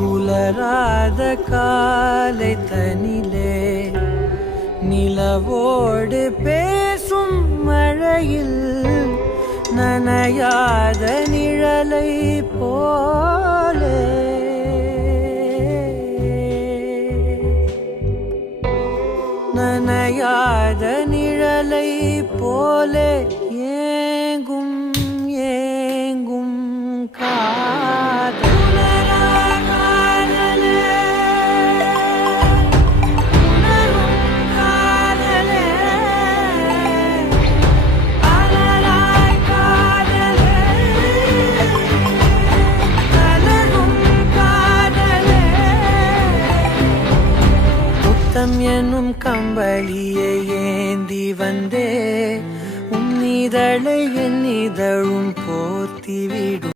புலராத காலை தனிலே நிலவோடு பேசும் மழையில் நனையாத நிழலை போலே நனையாத நிழலை போலே ஏங்கும் ஏங்கும் காதலே என்னும் கம்பளியை ஏந்தி வந்தே உன் இதழை என் இதழும் போர்த்திவிடும்.